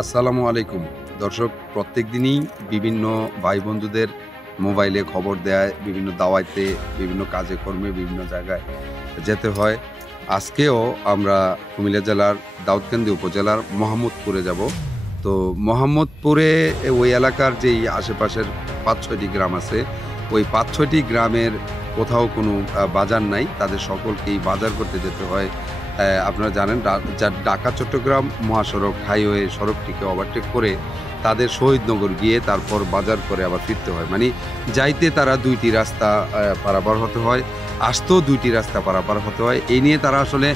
আসসালামু আলাইকুম দর্শক, প্রত্যেক দিনই বিভিন্ন ভাই বন্ধুদের মোবাইলে খবর দেয়, বিভিন্ন দাওয়াতে, বিভিন্ন কাজে কর্মে, বিভিন্ন জায়গায় যেতে হয়। আজকেও আমরা কুমিল্লা জেলার দাউদকান্দি উপজেলার মোহাম্মদপুরে যাব। তো মোহাম্মদপুরে ওই এলাকার যেই আশেপাশের ৫-৬টি গ্রাম আছে, ওই ৫-৬টি গ্রামের কোথাও কোনো বাজার নাই, তাদের সকলকেই বাজার করতে যেতে হয়। আপনারা জানেন ঢাকা চট্টগ্রাম মহাসড়ক হাইওয়ে সড়কটিকে ওভারটেক করে তাদের শহীদনগর গিয়ে তারপর বাজার করে আবার ফিরতে হয়। মানে যাইতে তারা ২টি রাস্তা পারাপার হতে হয়, আসতেও ২টি রাস্তা পারাপার হতে হয়। এই নিয়ে তারা আসলে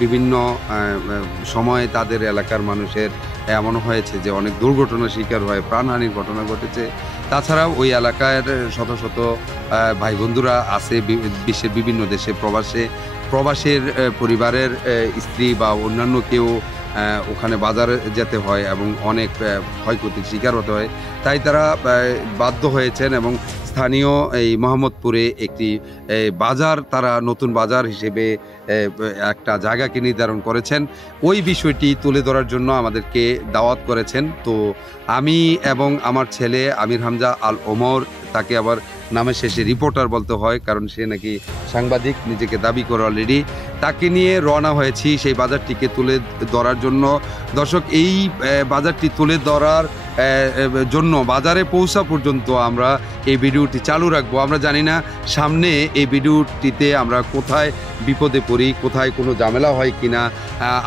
বিভিন্ন সময় তাদের এলাকার মানুষের এমন হয়েছে যে অনেক দুর্ঘটনার শিকার হয়, প্রাণহানির ঘটনা ঘটেছে। তাছাড়াও ওই এলাকার শত শত ভাই বন্ধুরা আছে বিশ্বের বিভিন্ন দেশে প্রবাসের পরিবারের স্ত্রী বা অন্যান্য কেউ ওখানে বাজারে যেতে হয় এবং অনেক ক্ষয়ক্ষতির শিকার হতে হয়। তাই তারা বাধ্য হয়েছেন এবং স্থানীয় এই মোহাম্মদপুরে একটি বাজার, তারা নতুন বাজার হিসেবে একটা জায়গাকে নির্ধারণ করেছেন। ওই বিষয়টি তুলে ধরার জন্য আমাদেরকে দাওয়াত করেছেন। তো আমি এবং আমার ছেলে আমির হামজা আল ওমর, তাকে আবার নামের শেষে রিপোর্টার বলতে হয় কারণ সে নাকি সাংবাদিক নিজেকে দাবি করে অলরেডি, তাকে নিয়ে রওনা হয়েছি সেই বাজারটিকে তুলে ধরার জন্য। দর্শক, এই বাজারটি তুলে ধরার জন্য বাজারে পৌঁছা পর্যন্ত আমরা এই ভিডিওটি চালু রাখবো। আমরা জানি না সামনে এই ভিডিওটিতে আমরা কোথায় বিপদে পড়ি, কোথায় কোনো ঝামেলা হয় কিনা,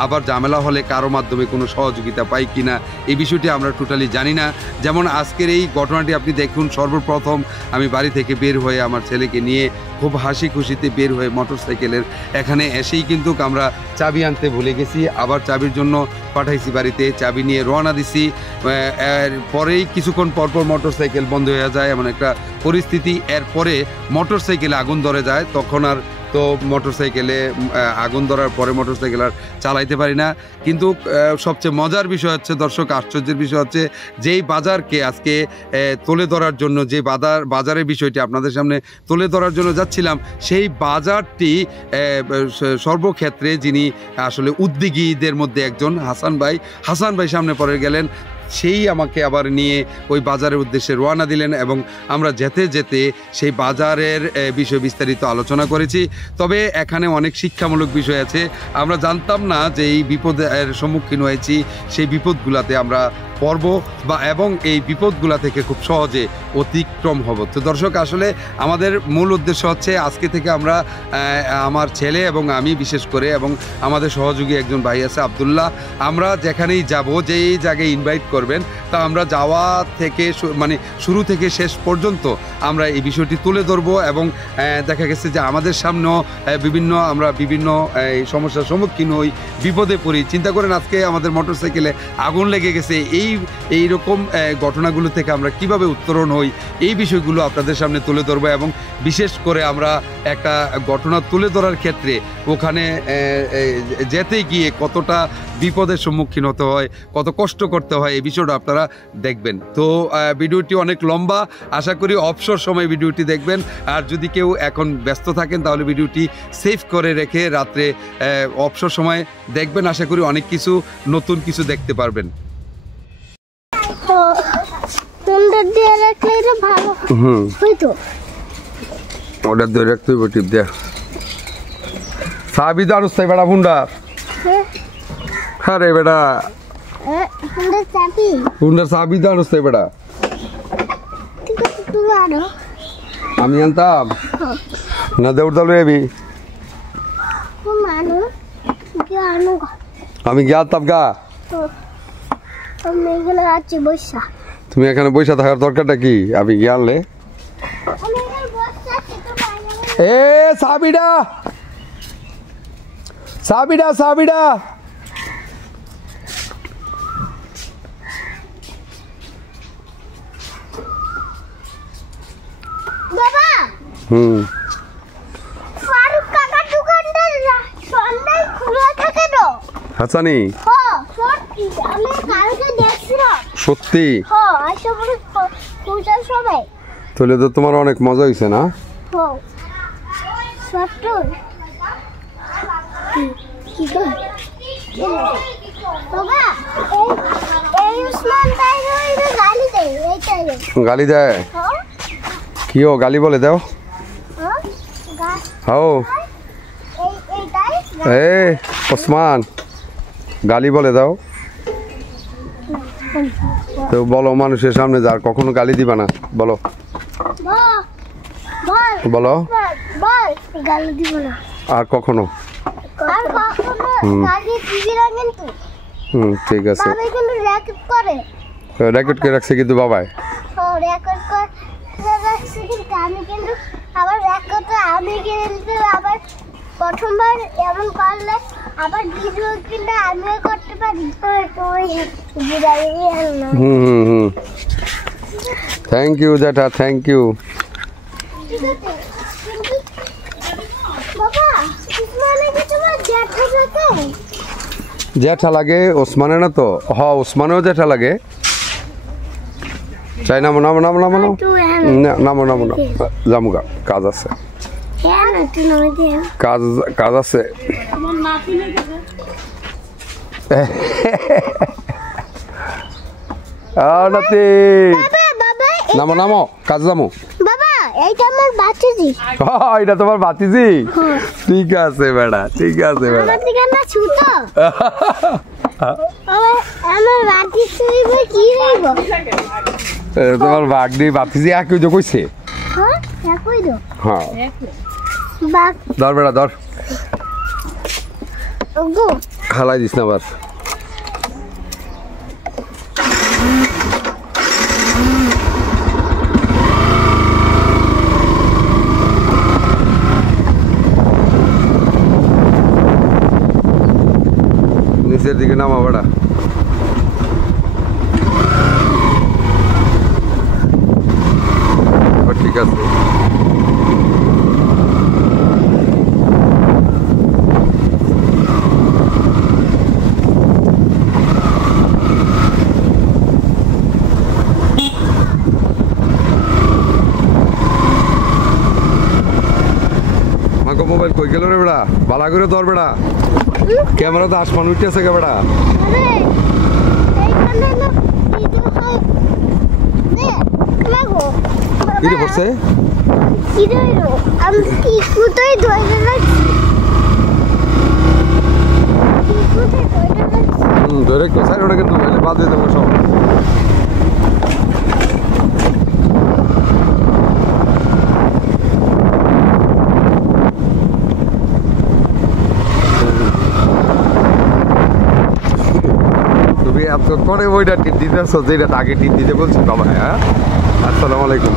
আবার ঝামেলা হলে কারো মাধ্যমে কোনো সহযোগিতা পাই কিনা, এই বিষয়টি আমরা টোটালি জানি না। যেমন আজকের এই ঘটনাটি আপনি দেখুন, সর্বপ্রথম আমি বাড়ি থেকে বের হয়ে আমার ছেলেকে নিয়ে খুব হাসি খুশিতে বের হয়ে মোটরসাইকেলের এখানে এসেই কিন্তু আমরা চাবি আনতে ভুলে গেছি, আবার চাবির জন্য পাঠাইছি বাড়িতে, চাবি নিয়ে রওনা দিছি। পরেই কিছুক্ষণ পরপর মোটরসাইকেল বন্ধ হয়ে যায়, এমন একটা পরিস্থিতি। এরপরে মোটরসাইকেলে আগুন ধরে যায়, তখন আর তো মোটরসাইকেলে আগুন ধরার পরে মোটরসাইকেল আর চালাইতে পারি না। কিন্তু সবচেয়ে মজার বিষয় হচ্ছে দর্শক, আশ্চর্যের বিষয় হচ্ছে যেই বাজারকে আজকে তুলে ধরার জন্য, যে বাজারের বিষয়টি আপনাদের সামনে তুলে ধরার জন্য যাচ্ছিলাম, সেই বাজারটি সর্বক্ষেত্রে যিনি আসলে উদ্যোগীদের মধ্যে একজন হাসান ভাই সামনে পড়ে গেলেন। সেই আমাকে আবার নিয়ে ওই বাজারের উদ্দেশ্যে রওনা দিলেন এবং আমরা যেতে যেতে সেই বাজারের বিষয় বিস্তারিত আলোচনা করেছি। তবে এখানে অনেক শিক্ষামূলক বিষয় আছে। আমরা জানতাম না যে এই বিপদের সম্মুখীন হয়েছি, সেই বিপদগুলোতে আমরা পড়ব এবং এই বিপদগুলা থেকে খুব সহজে অতিক্রম হব। তো দর্শক, আসলে আমাদের মূল উদ্দেশ্য হচ্ছে আজকে থেকে আমরা, আমার ছেলে এবং আমি বিশেষ করে, এবং আমাদের সহযোগী একজন ভাই আছে আব্দুল্লাহ, আমরা যেখানেই যাব, যেই জায়গায় ইনভাইট করবেন, তা আমরা যাওয়া থেকে মানে শুরু থেকে শেষ পর্যন্ত আমরা এই বিষয়টি তুলে ধরবো। এবং দেখা গেছে যে আমাদের সামনেও আমরা বিভিন্ন সমস্যার সম্মুখীন হই, বিপদে পড়ি। চিন্তা করেন আজকে আমাদের মোটরসাইকেলে আগুন লেগে গেছে, এই রকম ঘটনাগুলো থেকে আমরা কিভাবে উত্তরণ হই, এই বিষয়গুলো আপনাদের সামনে তুলে ধরবো। এবং বিশেষ করে আমরা একটা ঘটনা তুলে ধরার ক্ষেত্রে ওখানে যেতে গিয়ে কতটা বিপদের সম্মুখীন হতে হয়, কত কষ্ট করতে হয়, এই বিষয়টা আপনারা দেখবেন। তো ভিডিওটি অনেক লম্বা, আশা করি অবসর সময় ভিডিওটি দেখবেন। আর যদি কেউ এখন ব্যস্ত থাকেন তাহলে ভিডিওটি সেভ করে রেখে রাত্রে অবসর সময় দেখবেন, আশা করি অনেক কিছু নতুন কিছু দেখতে পারবেন। অর্ডার দিয়ে রাখতে হবে, টিপ দেয়া সাবি দারুস তাই বেড়া ফুন্ডা। আরে বেটা ফুন্ডার সাবি দারুস তাই বেটা, আমি আনতাম না দৌড় দৌড় এবি, আমি গেতাম গা। তুমি এখানে বসে থাকার দরকারটা কি? আমি গিয়ে আনলে সাবিডা হাসানি সত্যি? তাহলে তো তোমার অনেক মজা হয়েছে না? গালি দেয় কি ও গালি বলে দাও হাও এ ওসমান গালি বলে দাও তো বলো মানুষের সামনে যার কখনো গালি দিবা না বলো বলো আর কখনো ঠিক আছে রেকর্ড করে রাখছে কিন্তু বাবাই প্রথমবার এমন করলে আবার দ্বিতীয় কিন্তু আমিও করতে পারি থ্যাংক ইউ জ্যাঠা থ্যাংক ইউ জ্যাঠা লাগে ওসমানে না তো হ ওসমানেও জ্যাঠা লাগে চাই নামো নামো নামো নামো নামো নামো নামো জামুগা কাজ আছে কাজ কাজ আছে নামো নামো কাজ যামো এটা তোমার ভাতিজি ঠিক আছে বেড়া ঠিক আছে বেড়া তোমার ভাগ্নি ভাতিজি একই তো কইছে হ্যাঁ ধর বেড়া ধর খালাই দিস না আবার নিচের দিকে নামা বেড়া ঠিক আছে মোবাইল কই গেল রে বেড়া বালা করে ধর বেড়া ক্যামেরা তো আসমান উঠতেছে কে বেড়া কি রে পড়ছে ধরে কোথায় ওটা কিন্তু বাদ দিয়ে দেবো সব করে ওইটা টিপ দিতে আসছো যেটা আগে টিপ দিতে বলছি বাবা হ্যাঁ আসসালামু আলাইকুম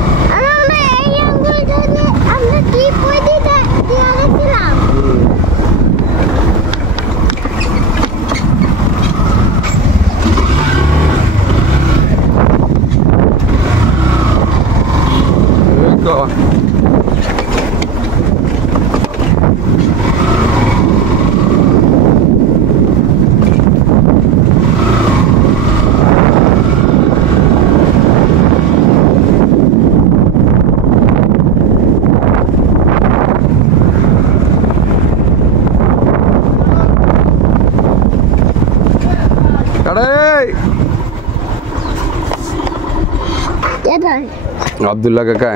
আব্দুল্লাহ কাকা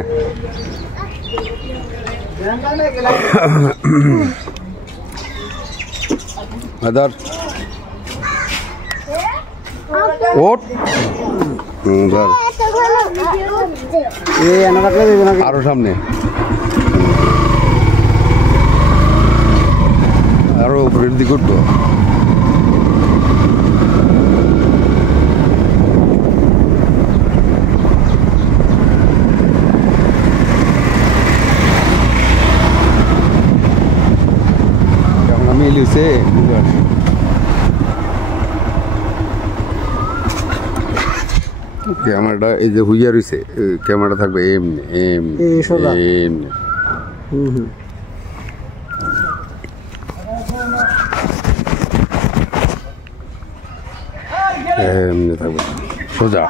আদার ওট আরো সামনে আরো উপরের দিকে উঠবো ক্যামেরাটা এই যে হুইয়া রয়েছে ক্যামেরা থাকবে এমনি এমনি এমনি এমনি থাকবে সোজা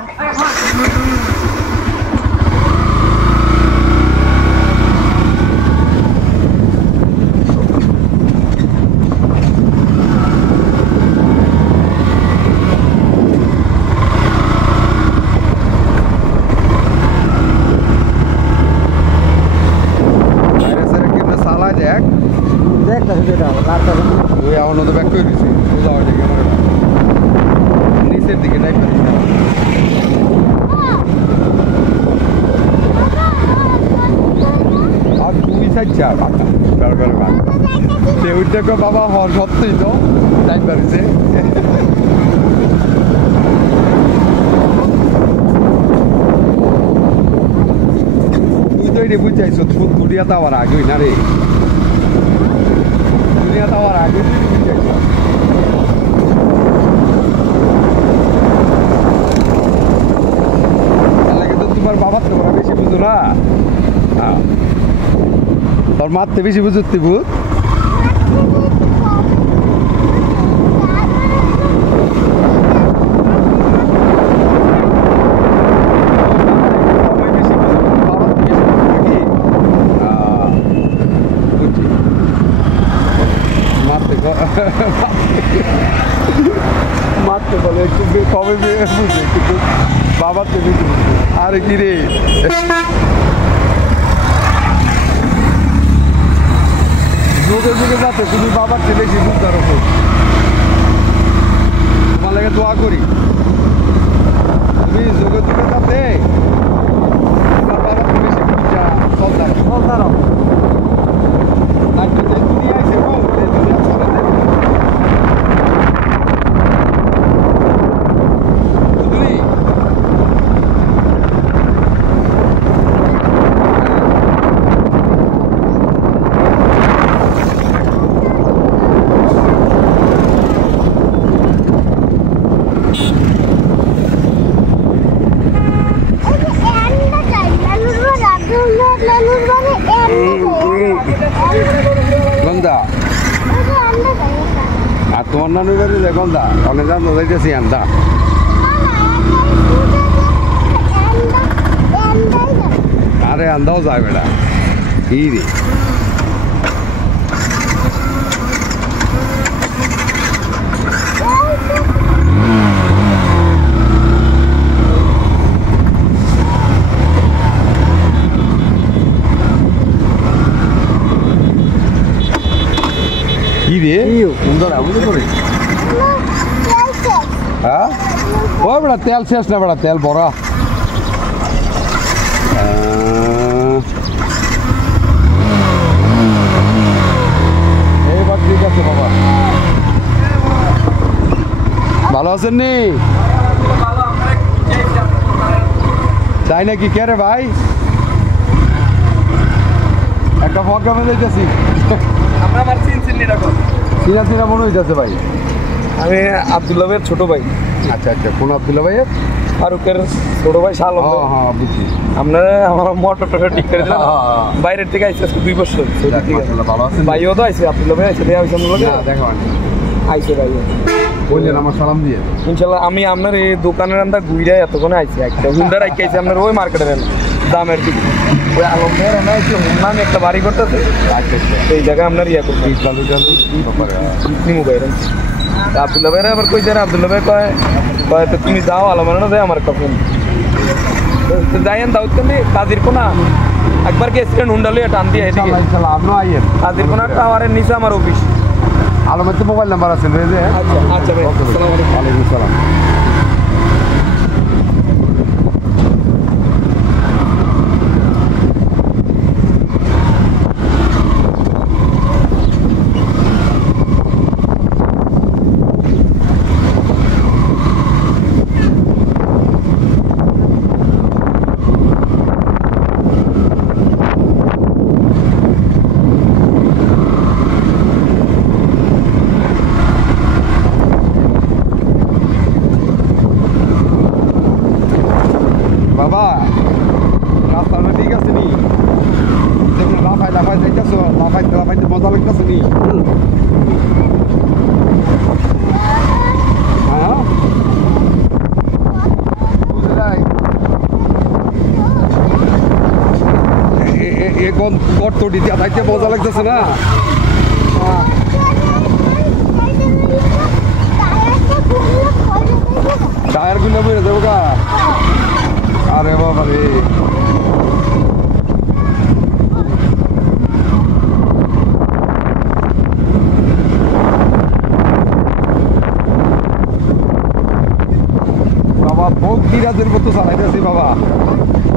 সোজা হয়ে যায় ক্যামেরাটা নিচের দিকে টাইপ আর দুই সাইড চা বাঁকা সে উঠতে বাবা হওয়ার সত্যিই তো টাইপ বাড়িছে তুই তো এটি বুঝাইছ দুনিয়া তো আবার আগে না রে দুনিয়া তো আবার আগে তুই বুঝাইছ তাহলে কিন্তু তোমার বাবার তো বেশি বুঝো না তোর মারতে বেশি বুঝতে বুঝ মারতে বলে একটু কবে বুঝে কিন্তু বাবার তো বেশি বুঝবে আরে কি রে যুগে যুগে যাতে তুমি বাবার চেয়ে বেশি বুঝতে পারো তোমার লাগে দোয়া করি তুমি যুগে যুগে যাতে তোমার বাবার চেয়ে বেশি বুঝা চলতারো আর যে দুনিয়া আইছে এই দুনিয়া চলে বুঝলি গন্ধা আর তোমার নানু বাড়ি যে গন্ধা অনেক জানতো যাইতেছি আন্দা আরে আন্দাও যায় বেটা কি রে কি রে সুন্দর বুঝতে পারি হ্যাঁ ও বেটা তেল শেষ না বেটা তেল বড় এইবার ঠিক আছে বাবা ভালো আছেন নি তাই নাকি কে রে ভাই একটা প্রোগ্রামে যাইতেছি আমরা আমার চিনচিনি রাখো চিনা চিনা মনে হইতেছে ভাই আমি আব্দুল্লাহ ভাইয়ের ছোট ভাই আচ্ছা আচ্ছা কোন আব্দুল্লাহ ভাইয়ের ফারুকের ছোট ভাই শালম ভাই। হ্যাঁ বুঝছি আপনারা আমার মোটরটা ঠিক করে দিলাম বাইরের থেকে আইসে আজকে 2 বছর ভালো আছেন ভাইও তো আইসে আব্দুল্লাহ ভাই আইসে দেয়া হয়েছে আপনার না দেখো আইসে ভাই বললেন আমার সালাম দিয়ে ইনশাল্লাহ আমি আপনার এই দোকানের আমরা ঘুরে এতক্ষণে আইসি একটা হুন্ডা রাখি আইসি আপনার ওই মার্কেটের দামের দিকে ওই আলম ভাইয়ের না কি হুন্ডা আমি একটা বাড়ি করতেছে এই জায়গায় আপনার ইয়া করতে মোবাইল আব্দুল্লাহ ভাইরা আবার কই যারা আব্দুল্লাহ ভাই কয় কয় তো তুমি যাও আলমানো না দেয় আমার একটা ফোন যাইয়েন দাউদ কেন কাজির কোনা একবার গেছিলেন হুন্ডা লইয়া টান দিয়ে এদিকে আপনিও আইয়েন কাজির কোনা টাওয়ারের নিচে আমার অফিস আলমের তো মোবাইল নাম্বার আছে আচ্ছা আচ্ছা ভাই আসসালামু আলাইকুম ওয়ালাইকুম আসসালাম বাবা রাস্তাটা ঠিক আছে নি যেমন লাফাই লাফাই যাইতেছ লাফাইতে লাফাইতে মজা লাগতেছে নি হ্যাঁ বুঝে যাই এখন গর্তটি দিয়া যাইতে মজা লাগতেছে না টায়ার গুলো বেড়ে দেবো গা আরে বাবা রে কিরাজের মতো চালাইতেছি বাবা,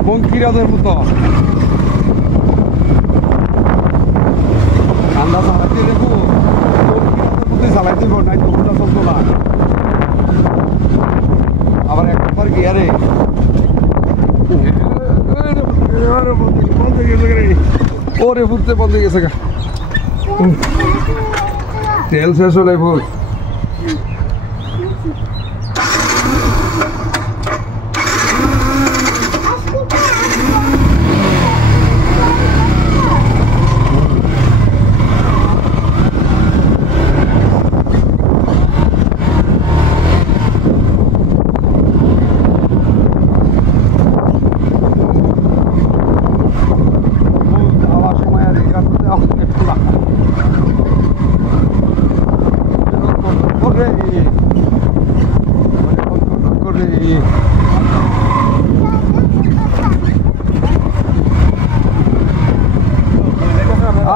কোন কিরাজের মতো ঠান্ডা চালাইতে দেখো, কোন কিরাজের মতোই চালাইতে নাই তো ওটা চলতো না। আবার একবার গিয়ারে ওরে ফুটতে বন্ধ হয়ে গেছে, তেল শেষ হলে ভুল।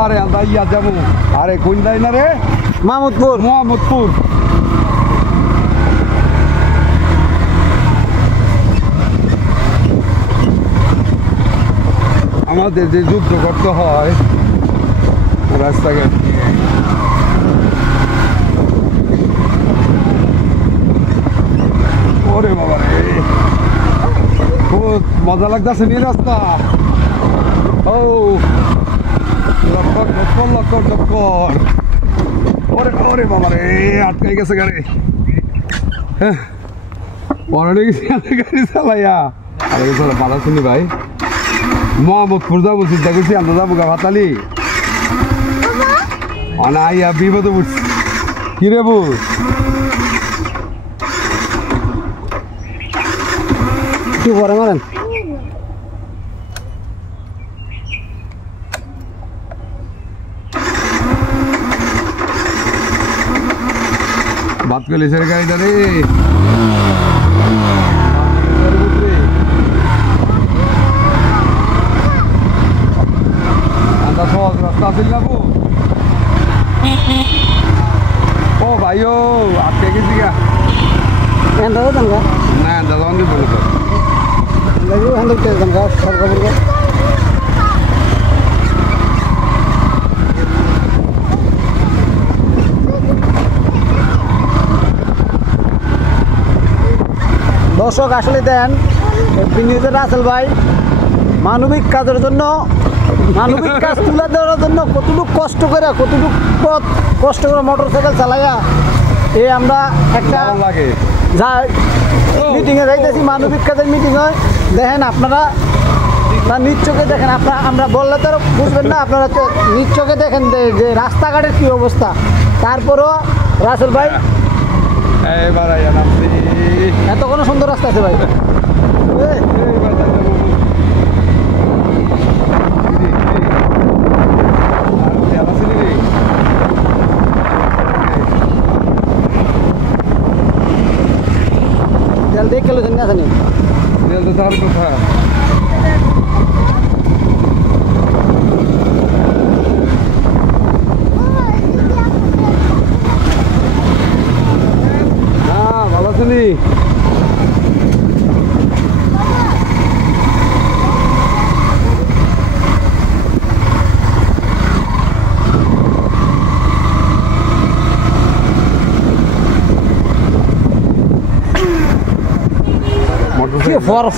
আরে আমরা ইয়া যাবো, আরে কোন যাই না রে, মাহমুদপুর। মোহাম্মদপুর। আমাদের যে যুদ্ধ করতে হয় রাস্তাঘাট নিয়ে, ওরে বাবা রে, খুব মজা লাগতেছে নি রাস্তা। ও লক্কর লক্কর লক্কর লক্কর, ওরে ওরে বাবা রে, আটকাই গেছে গাড়ি। হ্যাঁ পরে গেছি গাড়ি চালাইয়া। আরে চলো বাধা শুনি ভাই, মোহাম্মদপুর যাবো চিন্তা করছি, আমরা যাবো গা ভাতালি অনাইয়া বিপদে পড়ছি। কি রে বউ, কি পরে মারেন? বাদ করলে সেরে গাড়িটা রে, আমরা সহজ রাস্তা আসিল না বউ। ও ভাই ও আটকে গেছি গা, এন্ডা দেন গা, না দাদা অনেক বলে তো লাগু হ্যান্ডেল তে দেন গা সরকার বলবো। দর্শক আসলে দেন বিনিয়োগের রাসেল ভাই মানবিক কাজের জন্য, মানবিক কাজ তুলে দেওয়ার জন্য কতটুকু কষ্ট করে, কতটুকু পথ কষ্ট করে মোটরসাইকেল চালাইয়া এই আমরা একটা ভালো লাগে। যা মিটিংয়ে যাইতেছি, মানবিক কাজের মিটিং হয়। দেখেন আপনারা না নিজ চোখে দেখেন, আমরা বললে তো আর বুঝবেন না, আপনারা তো নিজ চোখে দেখেন যে রাস্তাঘাটের কী অবস্থা। তারপরও রাসেল ভাই এবার আইয়া নামছি, এত কোনো সুন্দর রাস্তা আছে ভাই। এইবার যাইতে বউ। কিরে, কিরে। আর তেল আছে নি রে? তেল দিয়ে কেলো জন্য আছে নি? তেল তো তার কথা। না ভালো আছে নি?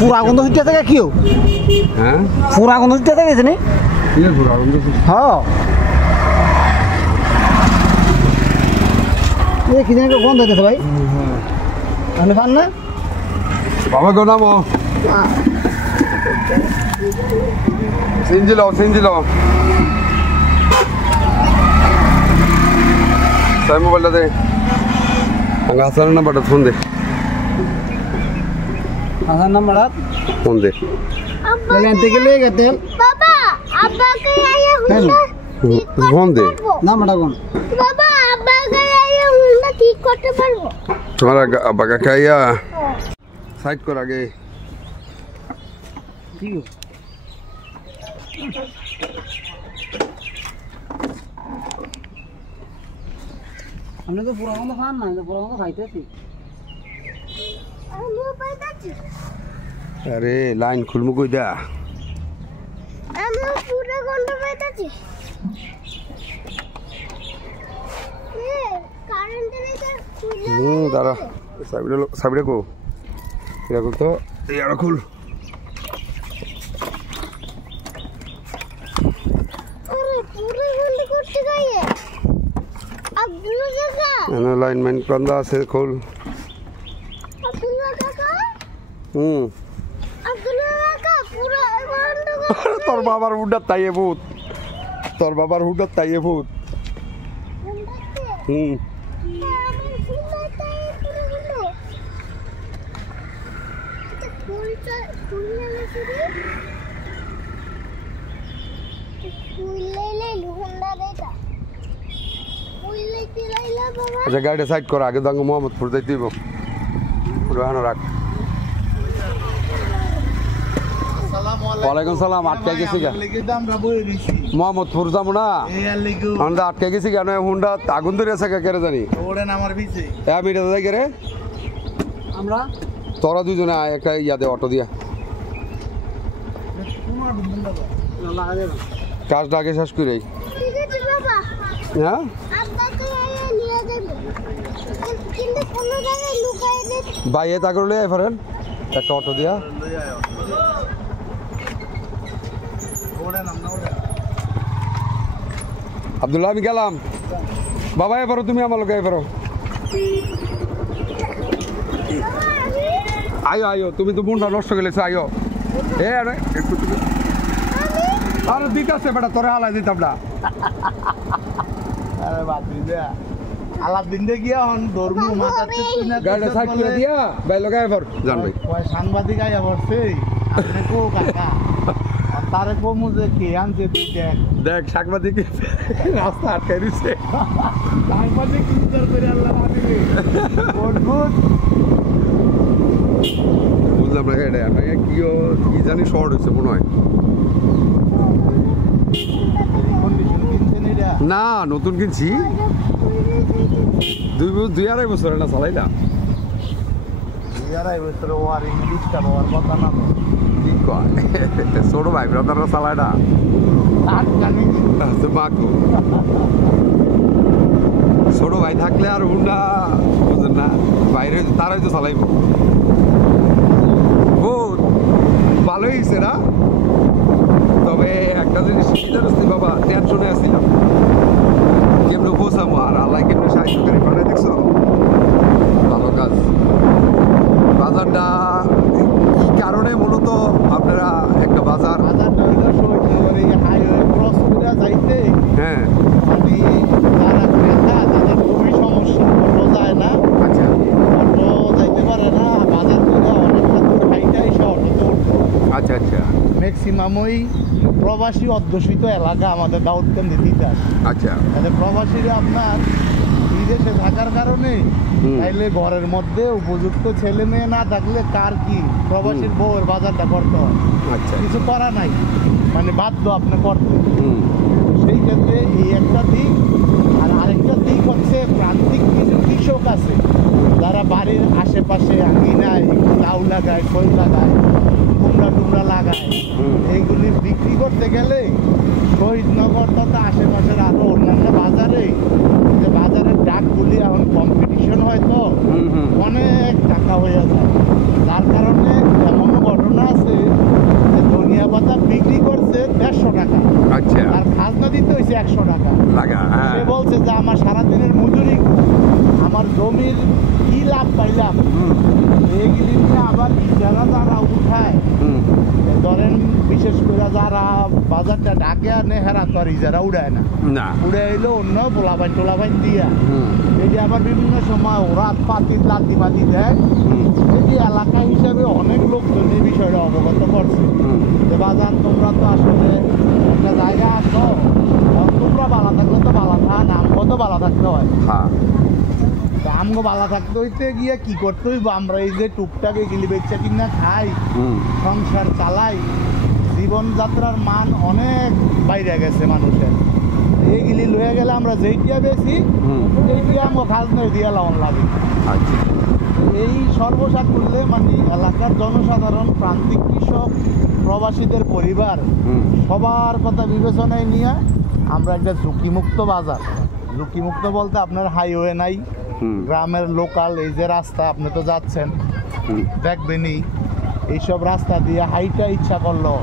ফুরা গন্ধ হইতে থাকে কেউ, হ্যাঁ ফুরা গন্ধ হইতে থাকে নি? কি ঘোরা বন্ধু, হ্যাঁ এই কি জানি গন্ধ হইতেছে ভাই, আপনি পান না? বাবা গো নামো, সিনজি লও তাই মোবাইলটা দে, আগে হাসানের নাম্বারটা ফোন দে, আসার নাম্বার ফোন দে। এনতে গেলে তেল বাবা আব্বাকে আইয়া ফোন দে, নাম্বারটা কোন? বাবা আব্বাকে আইয়া হুন্ডা ঠিক করতে পারবো? তোমার বাগা খাইয়া সাইড কর আগে। ঠিক আপনি তো পুরা গন্ধ খান না, পুরা গন্ধ খাইতেছি। আমিও পাইতাছি। আরে লাইন খুলমু কই দা আমিও পুরো গন্ধ পাইতাছি। কারেন্টের এটা দাঁড়া সাবিরে কো এটা খুল তো এটা খুল আরে পুরো গন্ধ করতে গায়ে আব্দুল্লাহ কাকা এনে লাইনম্যান বন্ধ আছে খোল আব্দুল্লাহ কাকা আব্দুল্লাহ কাকা পুরো গন্ধ করতে তোর বাবার হুডার তাইয়ে ভূত তোর বাবার হুডার তাইয়ে ভূত আমি ফুলাইতে পুরো গন্ধ এটা ফুললে লুহন্ডা দেটা ফুললেতে লাইলা বাবা আচ্ছা গাড়িটা সাইড কর আগে দাঙ্গ মোহাম্মদপুর যাইতে দিব পুরো হানো রাখ ওয়ালাইকুম সালাম আটকে গেছি গা মোহাম্মদপুর যাবো না আমরা আটকে গেছি কেন হুন্ডা আগুন ধরে আছে কেড়ে জানি আমি এটা যাই রে আমরা তোরা দুজনে আয় একটা ইয়াদে অটো দিয়া কাজটা আগে শেষ করে ঠিক আছে বাবা হ্যাঁ আপনাকে নিয়ে যাবো কিন্তু কোনো জায়গায় লুকাই দে বাইরে তা করলে এফারেন একটা অটো দিয়া আব্দুল্লাহ আমি গেলাম বাবা এবারও তুমি আমার লোক এবারও আয়ো আয়ো তুমি তো মনটা নষ্ট গেলেছো আয়ো এ আরে একটু তুমি আরে দিক আছে বেটা তোরে হালাই দিতাম না আরে বাদ দে আলাপ দিন গিয়া হন ধর্ম মাথাতে কিনা গাড়ি সাইড করে দিয়া ভাই লগা এবার জান ভাই ওই সাংবাদিক আইয়া বসছে আপনি কো কাকা আর তারে কো মুজে কি আনছে তুই দেখ দেখ সাংবাদিক রাস্তা আটকে দিছে সাংবাদিক ইন্টার করে আল্লাহ মানিবে গুড গুড বুঝলাম না এটা ভাই কি জানি শর্ট হয়েছে মনে হয় কন্ডিশন কিনছেন এটা না নতুন কিনছি দুই আড়াই বছর না চালাইলা ইয়ারাই বছর ওয়ারিং ডিস্টার্ব হওয়ার কথা না কি কয় ছোট ভাই ব্রাদাররা চালায় না আর জানি মাকু ছোট ভাই থাকলে আর হুন্ডা বুঝেন না বাইরে তারাই তো চালাইব বহুত ভালোই হয়েছে না তবে একটা জিনিস বাবা টেনশনে আসছিলাম কেমনে বোঝাবো আর আল্লাহ কেমনে সাহায্য করে করে দেখছো ভালো কাজ বাজারটা কি কারণে মূলত আপনারা একটা বাজার বাজারটা হইলো সৈয়দনগরে হাইওয়ে ক্রস করে যাইতে হ্যাঁ মানে যারা ক্রেতা তাদের খুবই সমস্যা অটো যায় না আচ্ছা অটো যাইতে পারে না বাজার থেকে অনেকটা দূর হাইটা এসে অটোতে উঠতে আচ্ছা আচ্ছা ম্যাক্সিমাম ওই প্রবাসী অধ্যুষিত এলাকা আমাদের দাউদকান্দি তিতাস আচ্ছা তাহলে প্রবাসীরা আপনার বিদেশে থাকার কারণে হুম। তাইলে ঘরের মধ্যে উপযুক্ত ছেলে মেয়ে না থাকলে কার কি প্রবাসীর বউয়ের বাজারটা করতে হয় আচ্ছা কিছু করা নাই মানে বাধ্য আপনি করতে হুম সেই ক্ষেত্রে এই একটা দিক আর আরেকটা দিক হচ্ছে প্রান্তিক কিছু কৃষক আছে যারা বাড়ির আশেপাশে আঙিনায় একটু লাউ লাগায় ফল লাগায় কুমড়া টুমড়া লাগায় হুম। এইগুলি বিক্রি করতে গেলে শহীদনগর তথা আশেপাশের আরো অন্যান্য বাজারে যে বাজারের ডাকগুলি এখন কম্পিটিশন হয় তো হুম হুম অনেক টাকা হয়ে যায় যার কারণে এমনও ঘটনা আছে যে ধনিয়া পাতা বিক্রি করছে 150 টাকা আচ্ছা আর খাজনা দিতে হয়েছে 100 টাকা লাগা হ্যাঁ সে বলছে যে আমার সারাদিনের মজুরি আমার জমির কি লাভ পাইলাম হুম এইগুলি নিয়ে আবার ইজারা যারা উঠায় হুম ধরেন বিশেষ করে যারা বাজারটা ডাকে আনে হেরা তো আর ইজারা উড়ায় না না উড়ে এলো অন্য পোলাবাইন টোলাবাইন দিয়া হুম এই যে আবার বিভিন্ন সময় ওরা পাতি লাতি পাতি দেয় হুম এই যে এলাকা হিসাবে অনেক লোকজন এই বিষয়টা অবগত করছে হুম যে বাজার তোমরা তো আসলে একটা জায়গা আসো আর তোমরা বালা থাকলে তো বালা থাক আমগো তো বালা থাকতে হয় হ্যাঁ তা আমগো বালা থাকতে হইতে গিয়ে কি করতে হইব আমরা এই যে টুকটাক এগুলি বেচা কিনা খাই হুম সংসার চালাই জীবনযাত্রার মান অনেক বাইরে গেছে মানুষের এইগুলি লয়ে গেলে আমরা যেইটা বেশি হুম সেইটা আমগো খাজনায় দিয়ে লাউন লাগে আচ্ছা এই সর্বসাকুল্যে মানে এলাকার জনসাধারণ, প্রান্তিক কৃষক, প্রবাসীদের পরিবার সবার কথা বিবেচনায় নিয়ে আমরা একটা ঝুঁকিমুক্ত বাজার, ঝুঁকিমুক্ত বলতে আপনার হাইওয়ে নাই, গ্রামের লোকাল এই যে রাস্তা আপনি তো যাচ্ছেন দেখবেনই, এইসব রাস্তা দিয়ে হাইটা ইচ্ছা করলো,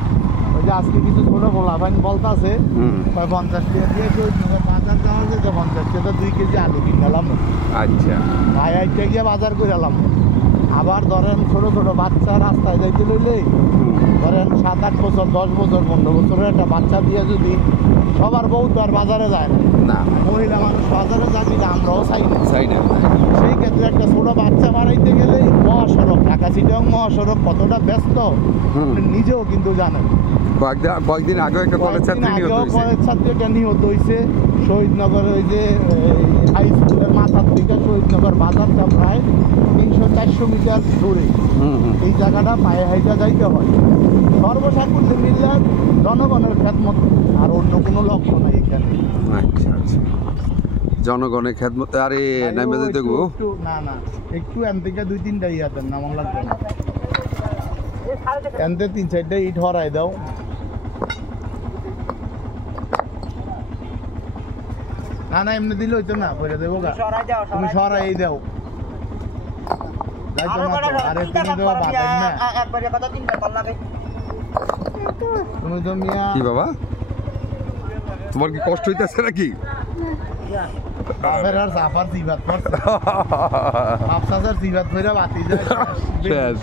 ওই যে আজকে কিছু ছোটো গোলাপানি বলতেছে 50 টাকা দিয়ে বাজার যাওয়া যেত, 50 টাকা 2 কেজি আলু কিনলাম। আচ্ছা, ভাই হাইটা গিয়ে বাজার করে এলাম। আবার ধরেন ছোট ছোট বাচ্চা রাস্তায় যাইতে লইলে ধরেন 7-8 বছর, 10 বছর, 15 বছরের একটা বাচ্চা দিয়ে যদি সবার বউ তো আর বাজারে যায় না, মহিলা মানুষ বাজারে যাবি না, আমরাও চাই না। চাই না। সেই ক্ষেত্রে একটা ছোট বাচ্চা বাড়াইতে গেলে মহাসড়ক, ঢাকা চিটাং মহাসড়ক কতটা ব্যস্ত আপনি নিজেও কিন্তু জানেন। কয়েকদিন আগে একটা কলেজ ছাত্রী নিহত হয়েছে। কলেজ ছাত্রী একটা নিহত হয়েছে শহীদনগরে, ওই যে হাই স্কুলের মাথার থেকে শহীদনগর বাজারটা প্রায় 300-400 মিটার দূরে। এই জায়গাটা পায়ে হাইটা যাইতে হয়। সর্বসাকুল্যে মিললে জনগণের খেদমত, আর অন্য কোনো লক্ষ্য নাই এখানে। আচ্ছা আচ্ছা, জনগণের খেদমত। আরে নামে দিতে গো, না না, একটু এন থেকে 2-3টা ইয়া দেন, নাম লাগবে না, এনতে 3-4টা ইট হরাই দাও। না না, এমনি দিলে হইতো না, বলে দেবো গা, তুমি সরাই দাও। আরে তুমি তো বাতেন না, তুমি তো মিয়া। কি বাবা, তোমার কি কষ্ট হইতেছে নাকি? বাপের আর সাফার সিবাত পড়ছে, আফসাসার সিবাত ফেরা বাতি যায় শেষ।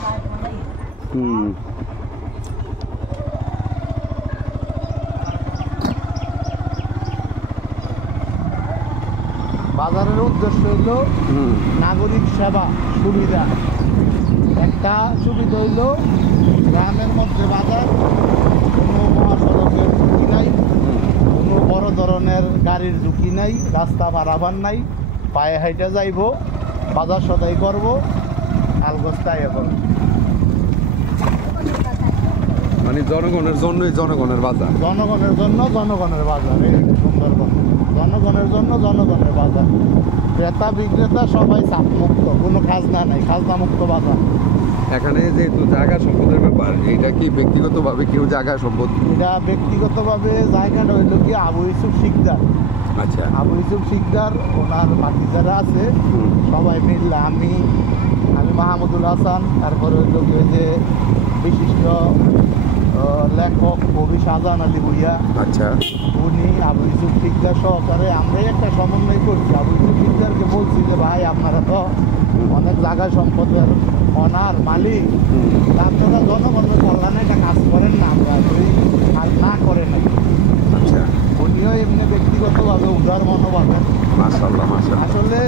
বাজারের উদ্দেশ্য হইল নাগরিক সেবা সুবিধা। একটা সুবিধা হইল গ্রামের মধ্যে বাজার, কোনো মহাসড়কের ঝুঁকি নাই, কোনো বড় ধরনের গাড়ির ঝুঁকি নাই, রাস্তা পারাবার নাই, পায়ে হাইটা যাইব, বাজার সদাই করব, আলগস্তায় এখন। মানে জনগণের জন্যই জনগণের বাজার, জনগণের জন্য জনগণের বাজার, এই সুন্দরবন জনগণের জন্য জনগণের বাজার। ক্রেতা বিক্রেতা সবাই চাপমুক্ত, কোনো খাজনা নাই, খাজনা মুক্ত বাজার। এখানে যেহেতু জায়গা সম্পদের ব্যাপার, এটা কি ব্যক্তিগতভাবে কেউ জায়গা সম্পদ? এটা ব্যক্তিগতভাবে জায়গাটা হইল কি আবু ইউসুফ শিকদার। আচ্ছা, আবু ইউসুফ শিকদার, ওনার বাকি যারা আছে সবাই মিললে, আমি মাহমুদুল হাসান, তারপরে হইল কি ওই যে বিশিষ্ট লেখক কবি শাহজাহান আলী ভুইয়া, আচ্ছা, উনি আবু ইউসুফ শিকদার সহকারে আমরাই একটা সমন্বয় করছি। আবু ইউসুফ শিকদারকে বলছি যে ভাই আপনারা তো অনেক জায়গা সম্পদের অনার মালিক, আপনারা জনগণের কল্যাণে একটা কাজ করেন না, আমরা কাজ না করে নাই। আচ্ছা, উনিও এমনি ব্যক্তিগতভাবে উদার মনোভাবের। মাশাআল্লাহ মাশাআল্লাহ। আসলে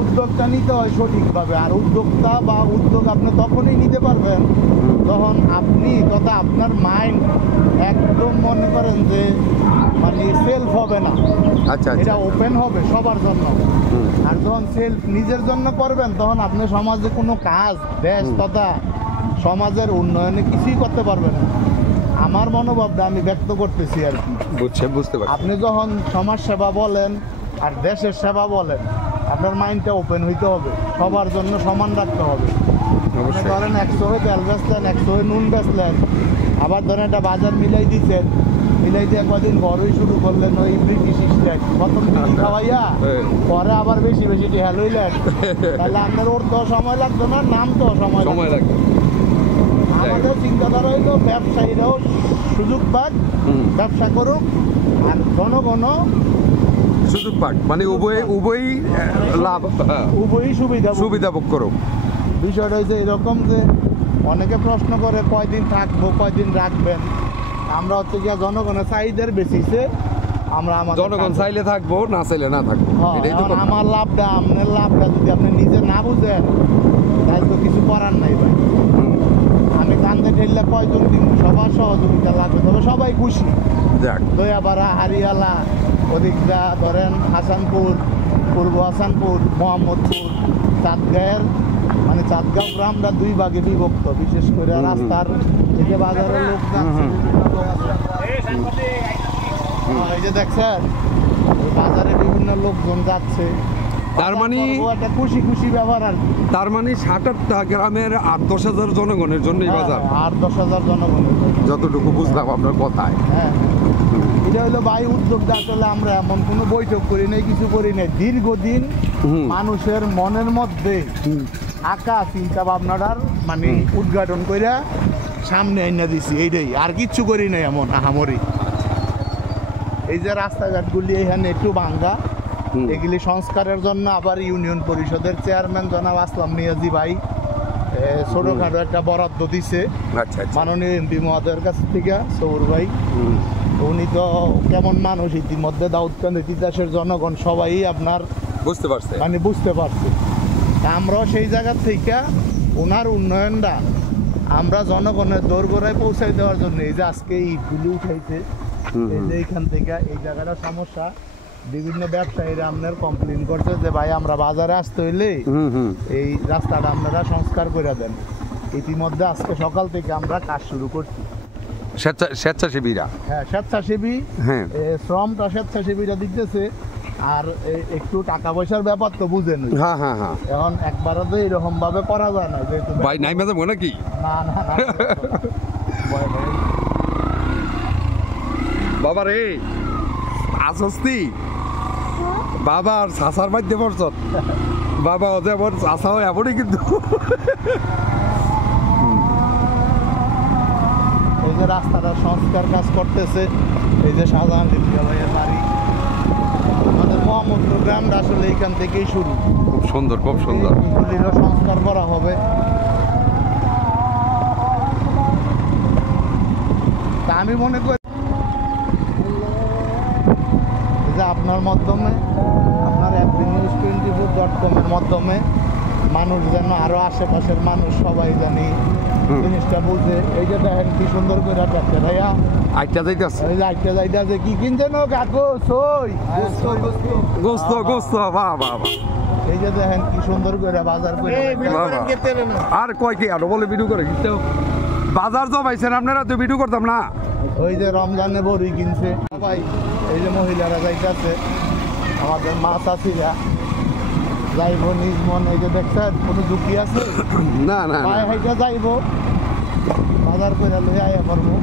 উদ্যোগটা নিতে হয় সঠিকভাবে, আর উদ্যোক্তা বা উদ্যোগ আপনি তখনই নিতে পারবেন যখন আপনি তথা আপনার মাইন্ড একদম মনে করেন যে মানে সেলফ হবে না, আচ্ছা, এটা ওপেন হবে সবার জন্য। আর যখন সেলফ নিজের জন্য করবেন তখন আপনি সমাজে কোনো কাজ, দেশ তথা সমাজের উন্নয়নে কিছুই করতে পারবেন না। আমার মনোভাবটা আমি ব্যক্ত করতেছি আর কি। বুঝতে পারছি। আপনি যখন সমাজ সেবা বলেন আর দেশের সেবা বলেন, আপনার মাইন্ডটা ওপেন হইতে হবে, সবার জন্য সমান রাখতে হবে। আপনি ধরেন 100 হয়ে তেল বেচলেন, 100 হয়ে নুন বেচলেন, আবার ধরেন একটা বাজার মিলাই দিচ্ছেন, মিলাই দিয়ে কদিন বড়ই শুরু করলেন ওই ব্রিটিশ স্টাইল, প্রথম বিড়ি খাওয়াইয়া পরে আবার বেশি বেশি টেহা লইলেন, তাহলে আপনার ওর তো সময় লাগতো না, নাম তো সময় লাগতো। আমাদের চিন্তাধারা হইল ব্যবসায়ীরাও সুযোগ পাক, ব্যবসা করুক, আর জনগণও সুযোগ পাক, মানে উভয়ই লাভ, উভয়ই সুবিধা ভোগ করুক। বিষয়টা হয়েছে এরকম যে অনেকে প্রশ্ন করে কয়দিন থাকবো, কয়দিন রাখবেন। আমরা হচ্ছে গিয়া জনগণের চাহিদার বেসিসে আমরা জনগণ চাইলে থাকবো, না চাইলে না থাকবো। আমার লাভটা, আপনার লাভটা যদি আপনি নিজে না বুঝেন তাহলে তো কিছু করার নাই ভাই। আমি কান্দে ঠেললে কয়জন দিন, সবার সহযোগিতা লাগবে, তবে সবাই খুশি। দয়াপাড়া, হারিয়ালা, ওদিকটা ধরেন হাসানপুর, পূর্ব হাসানপুর, মোহাম্মদপুর, চাঁদগাঁয়ের মানে চাঁদগাঁও গ্রামটা 2 ভাগে বিভক্ত। বিশেষ করে রাস্তার এই যে বাজারের লোক যাচ্ছে, এই যে দেখছেন বাজারে বিভিন্ন লোকজন যাচ্ছে, তার মানে একটা খুশি খুশি ব্যাপার আর কি। তার মানে 7-8টা গ্রামের 8-10 হাজার জনগণের জন্য এই বাজার, 8-10 হাজার জনগণের জন্য। যতটুকু বুঝলাম আপনার কথায়। হ্যাঁ, এটা হলো ভাই উদ্যোগটা। আসলে আমরা এমন কোনো বৈঠক করি নাই, কিছু করি নাই, দীর্ঘদিন মানুষের মনের মধ্যে আঁকা চিন্তা ভাবনাটার মানে উদ্ঘাটন করে সামনে এনে দিছি, এইটাই, আর কিচ্ছু করি নাই এমন আহামরি। এই যে রাস্তাঘাটগুলি এখানে একটু ভাঙ্গা, এগুলি সংস্কারের জন্য আবার ইউনিয়ন পরিষদের চেয়ারম্যান জনাব আসলাম নিয়াজি ভাই ছোটখাটো একটা বরাদ্দ দিছে আচ্ছা আচ্ছা। মাননীয় এমপি মহোদয়ের কাছ থেকে, সৌর ভাই। উনি তো কেমন মানুষ, ইতিমধ্যে দাউদকান্দি তিতাসের জনগণ সবাই আপনার বুঝতে পারছে, মানে বুঝতে পারছে। তা আমরাও সেই জায়গা থেকে ওনার উন্নয়নটা আমরা জনগণের দোরগোড়ায় পৌঁছাই দেওয়ার জন্য এই যে আজকে ইটগুলি উঠাইছে, এই যে এইখান থেকে এই জায়গাটা সমস্যা, বিভিন্ন ব্যবসায়ীরা আপনার কমপ্লেন করছে যে ভাই আমরা বাজারে আসতে হইলে এই রাস্তাটা আপনারা সংস্কার করে দেন। ইতিমধ্যে আজকে সকাল থেকে আমরা কাজ শুরু করছি। স্বেচ্ছাসেবীরা, হ্যাঁ, স্বেচ্ছাসেবী, হ্যাঁ, শ্রমটা স্বেচ্ছাসেবীরা দিতেছে। আর একটু টাকা পয়সার ব্যাপার তো বুঝেন, হ্যাঁ হ্যাঁ হ্যাঁ, এখন একবারও তো এরকম ভাবে করা যায় না, যেহেতু ভাই নাই মাঝে নাকি? না না না, ভয় ভয়। বাবা রে আসস্তি বাবা আর চাষার মধ্যে পড়ছ, বাবা ওদের এমন চাষা হয় এমনই কিন্তু। এই যে রাস্তাটা সংস্কার কাজ করতেছে, এই যে শাহজাহান লিপিকা ভাইয়ের বাড়ি, আমাদের মোহাম্মদপুর গ্রামটা আসলে এইখান থেকেই শুরু। খুব সুন্দর, খুব সুন্দর। এগুলিরও সংস্কার করা হবে। তা আমি মনে করি যে আপনার মাধ্যমে, আপনার FBnews24.com এর মাধ্যমে মানুষ যেন আরো আশেপাশের মানুষ সবাই জানি জিনিসটা বুঝে। এই যে দেখেন কি সুন্দর করে রাখতে ভাইয়া, আইটা যাইতাছে, এই যে আইটা যাইটা যে কি কিনছেন ও কাকু, সই গোস্ত গোস্ত, বাহ বাহ বাহ। এই যে দেখেন কি সুন্দর করে বাজার করে। আর কয় কি আরো বলে ভিডিও করে বাজার জমাইছেন আপনারা, তো ভিডিও করতাম না। ওই যে রমজানে বড়ি কিনছে ভাই, এই যে মহিলারা যাইতেছে, আমাদের মা চাষিরা যাইব নিজ মন। এই যে দেখছেন কোনো ঝুঁকি আছে না না, পায়ে হাইটা যাইব, বাজার করে লই আয়া করবো।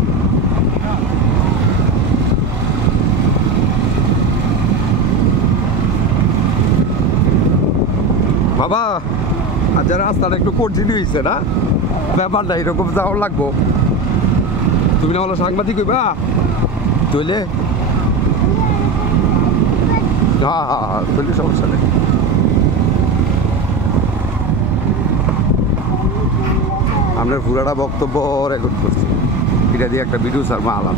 বাবা আর যারা রাস্তাটা একটু কঠিন হয়েছে না, ব্যাপারটা এরকম যাওয়ার লাগবো। তুমি না হলো সাংবাদিক হইবা তৈলে, হ্যাঁ হ্যাঁ হ্যাঁ, তৈলে সমস্যা নেই। আপনার পুরাটা বক্তব্য রেকর্ড করছি, এটা দিয়ে একটা ভিডিও স্যার মা আলাম।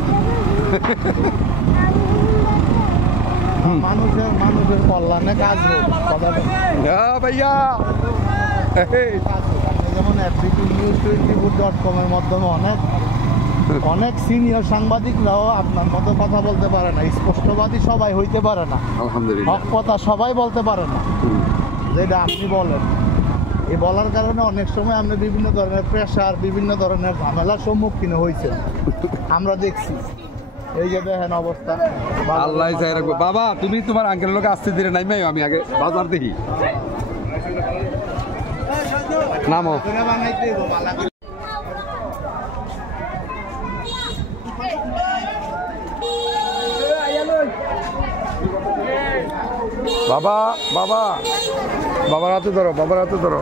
মানুষের মানুষের কল্যাণে কাজ হোক, কথাটা হ্যাঁ ভাইয়া, কাজ হোক। আপনি যেমন FBnews24.com এর মাধ্যমে অনেক সিনিয়র সাংবাদিকরাও আপনার মতো কথা বলতে পারে না, স্পষ্টবাদী সবাই হইতে পারে না, আলহামদুলিল্লাহ, হক কথা সবাই বলতে পারে না, যেটা আপনি বলেন। এই বলার কারণে অনেক সময় আমরা বিভিন্ন ধরনের প্রেশার, বিভিন্ন ধরনের ঝামেলার সম্মুখীন হয়েছে, আমরা দেখছি। এই যে দেখেন অবস্থা, আল্লাহ চাই রাখবো। বাবা তুমি তোমার আঙ্কেল লোক আসতে দিলে নাই মাই, আমি আগে বাজার দেখি নামো। বাবা বাবা, বাবার হাতে ধরো, বাবার হাতে ধরো।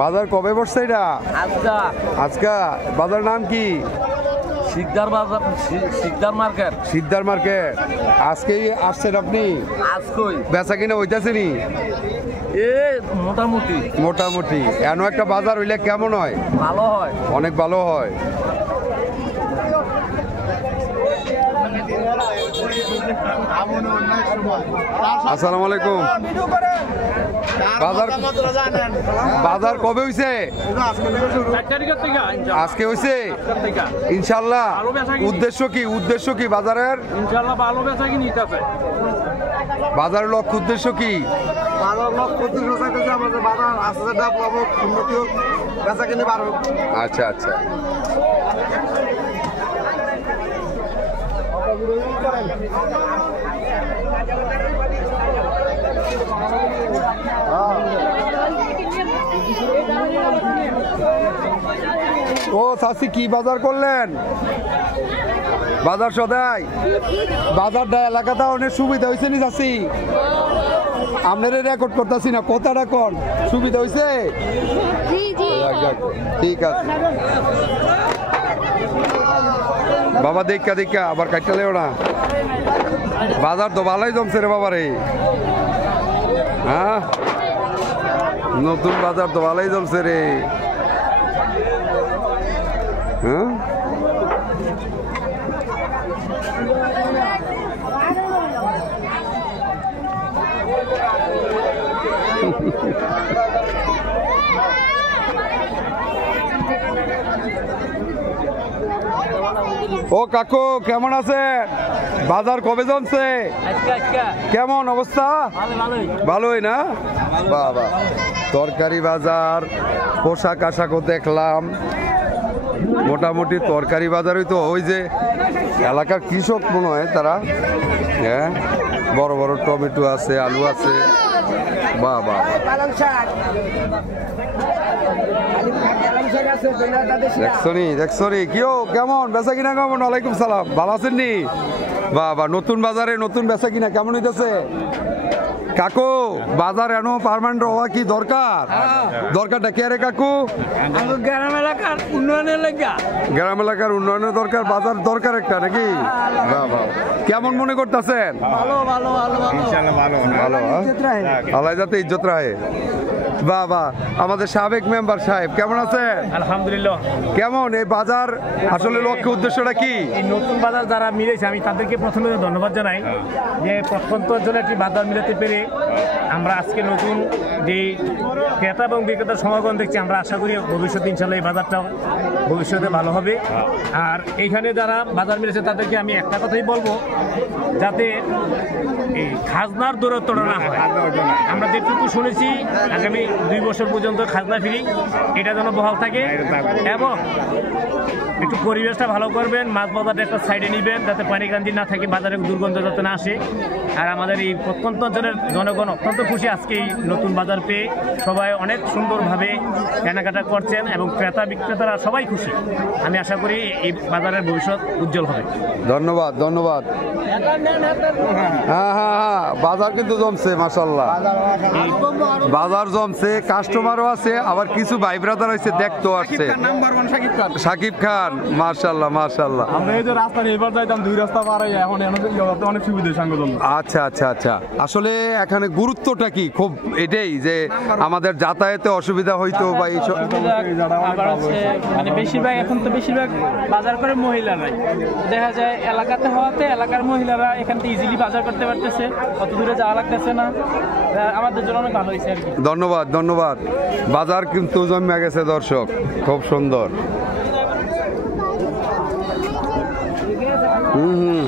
বাজার কবে বসছে এটা? আজকা। বাজার নাম কি? শিকদার বাজার, শিকদার মার্কেট। সিদ্ধার মার্কেট। আজকেই আসছেন আপনি? আজকই বেচা কিনা হইতাছেনি? এ মোটামুটি মোটামুটি। এমন একটা বাজার হইলে কেমন হয়? ভালো হয়, অনেক ভালো হয়। আসসালামু আলাইকুম। বাজার বাজার কবে হইছে? আজকে হইছে ইনশাল্লাহ। উদ্দেশ্য কি? উদ্দেশ্য কি বাজারের? ইনশাআল্লাহ ভালো বেচা কিনি হইতাছে। বাজারের লক্ষ্য উদ্দেশ্য কি? আচ্ছা আচ্ছা। ও চাচি কি বাজার করলেন? বাজার সদাই বাজারটা এলাকাটা অনেক সুবিধা হয়েছে নি চাচি? আপনারা রেকর্ড করতেছি না, কথাটা কোন সুবিধা হয়েছে? ঠিক আছে বাবা, দেখা দেখা আবার কাটলেও না। বাজার তো ভালোই জমছে রে বাবা রে। হ্যাঁ, নতুন বাজার তো ভালোই জমছে রে। হ্যাঁ, ও কাকু কেমন আছে? বাজার কবে জমছে? কেমন অবস্থা? ভালোই না? বাবা, তরকারি বাজার, পোশাক আশাকও দেখলাম। মোটামুটি তরকারি বাজারই তো ওই যে এলাকার কৃষক মনে হয় তারা। হ্যাঁ, বড় বড় টমেটো আছে, আলু আছে। বাহ বাহ, দেখছনি কিও কেমন বেচা কিনা কেমন? ওয়ালাইকুম সালাম, ভালো আছেন নি? বাবা, নতুন বাজারে নতুন বেচা কিনা কেমন হইতেছে? কাকু বাজার এনো পার্মানেন্ট হওয়া কি দরকার? দরকারটা কে রে কাকু? গ্রাম এলাকার উন্নয়নের লাগা। গ্রাম এলাকার উন্নয়নের দরকার, বাজার দরকার একটা নাকি? বাবা, কেমন মনে করতেছেন? ভালো ভালো ভালো ভালো, আল্লাহ যাতে ইজ্জত রাহে। বাবা, আমাদের সাবেক মেম্বার সাহেব কেমন আছেন? আলহামদুলিল্লাহ। কেমন এই বাজার আসলে লক্ষ্য উদ্দেশ্যটা কি? এই নতুন বাজার যারা মিলেছে আমি তাদেরকে প্রথমে ধন্যবাদ জানাই যে প্রত্যন্ত অঞ্চলে একটি বাজার মিলাতে পেরে আমরা আজকে নতুন যে ক্রেতা এবং বিক্রেতার সমাগম দেখছি, আমরা আশা করি ভবিষ্যতে ইনশাল্লাহ এই বাজারটা ভবিষ্যতে ভালো হবে। আর এইখানে যারা বাজার মিলেছে তাদেরকে আমি একটা কথাই বলবো, যাতে এই খাজনার দূরত্বটা না হয়। আমরা যেটুকু শুনেছি আগামী 2 বছর পর্যন্ত খাজনা ফ্রি, এটা যেন বহাল থাকে এবং একটু পরিবেশটা ভালো করবেন। মাছ বাজারটা একটা সাইডে নেবেন যাতে পানিকান্দি না থাকে, বাজারে দুর্গন্ধ যাতে না আসে। আর আমাদের এই প্রত্যন্ত অঞ্চলের জনগণ অত্যন্ত খুশি আজকে এই নতুন বাজার পেয়ে। সবাই অনেক সুন্দরভাবে কেনাকাটা করছেন এবং ক্রেতা বিক্রেতারা সবাই খুশি। আমি আশা করি এই বাজারের ভবিষ্যৎ উজ্জ্বল হবে। ধন্যবাদ ধন্যবাদ। হ্যাঁ হ্যাঁ হ্যাঁ, বাজার কিন্তু জমছে মাশাআল্লাহ, বাজার জমছে, কাস্টমারও আছে, আবার কিছু ভাই ব্রাদার হয়েছে দেখতেও আসছে। সাকিব খান, মাশাআল্লাহ মাশাআল্লাহ। আমরা এই যে রাস্তা এবার যাইতাম 2 রাস্তা পার হয়ে এখন অনেক সুবিধা সঙ্গে জন্য। আচ্ছা আচ্ছা আচ্ছা, আসলে এখানে গুরুত্বটা কি? খুব এটাই যে আমাদের যাতায়াতে অসুবিধা হইতো বা এইসব। আবার হচ্ছে মানে বেশিরভাগ এখন তো বেশিরভাগ বাজার করে মহিলারাই দেখা যায়, এলাকাতে হওয়াতে এলাকার মহিলারা এখান থেকে ইজিলি বাজার করতে পারতেছে, অত দূরে যাওয়া লাগতেছে না। আমাদের জন্য অনেক ভালো হয়েছে আর কি। ধন্যবাদ ধন্যবাদ। বাজার কিন্তু জমে গেছে দর্শক, খুব সুন্দর। হুম হুম।